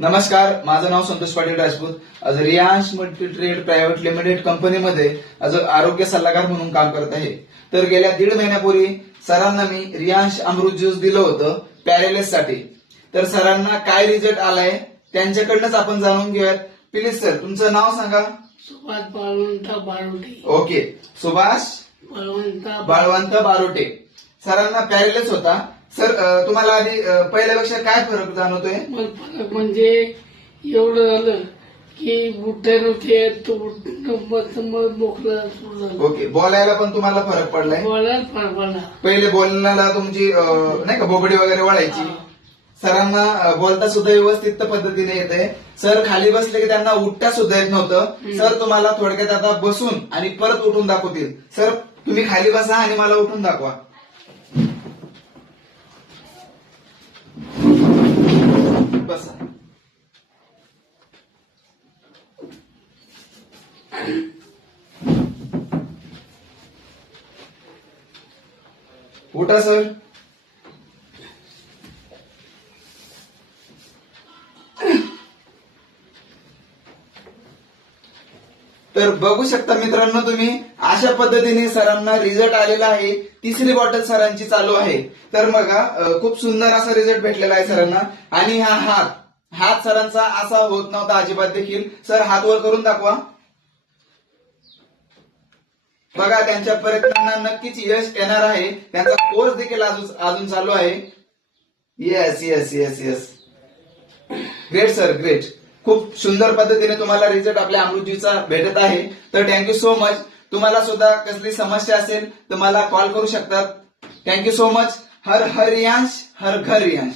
नमस्कार, माझं नाव संतोष पाटील राजपूत. आज Riyansh multi trade private limited कंपनीमध्ये आज आरोग्य सल्लागार म्हणून काम करत आहे. तर गेल्या 1.5 महिन्यापूर्वी सरांना मी रियांश अमृत ज्यूस दिलं होतं पॅरालिसिस साठी. तर सरांना काय रिझल्ट आलाय त्यांच्याकडनंच आपण जाणून घेऊयात. प्लीज सर, तुमचं नाव सांगा. सुभाष बळवंत बारोटे. ओके, सुभाष बळवंत बारोटे. सरांना पॅरालिसिस होता. सर, तुम्हाला आधी पहिल्यापेक्षा काय फरक जाणवतोय? फरक म्हणजे एवढं झालं की बुट्टे नव्हते तो मोकळा सुरू झालं. ओके, बोलायला पण तुम्हाला फरक पडलाय? बोलायला फरक पडला. पहिले बोलण्याला तुमची नाही का बोबडी वगैरे वळायची. सरांना बोलता सुद्धा व्यवस्थित पद्धतीने येते. सर खाली बसले की त्यांना उठता सुद्धा येत नव्हतं. सर तुम्हाला थोडक्यात आता बसून आणि परत उठून दाखवतील. सर तुम्ही खाली बसा आणि मला उठून दाखवा. बसा. उठा सर. तर बघू शकता मित्रांनो, तुम्ही अशा पद्धतीने सरांना रिझल्ट आलेला आहे. तिसरी बॉटल सरांची चालू आहे. तर बघा, खूप सुंदर असा रिझल्ट भेटलेला आहे सरांना. आणि हा हात सरांचा असा होत नव्हता अजिबात देखील. सर हात वर करून दाखवा. बघा, त्यांच्या प्रयत्नांना नक्कीच यश येणार आहे. त्यांचा कोर्स देखील अजून चालू आहे. Yes yes yes yes, great sir, great. खूप सुंदर पद्धतीने तुम्हाला रिझल्ट आपल्या अमृतजीचा भेटत आहे. तर थँक्यू सो मच. तुम्हाला सुद्धा कसली समस्या असेल तर मला कॉल करू शकतात. Thank you so much. हर हर रियांश, हर घर रियांश.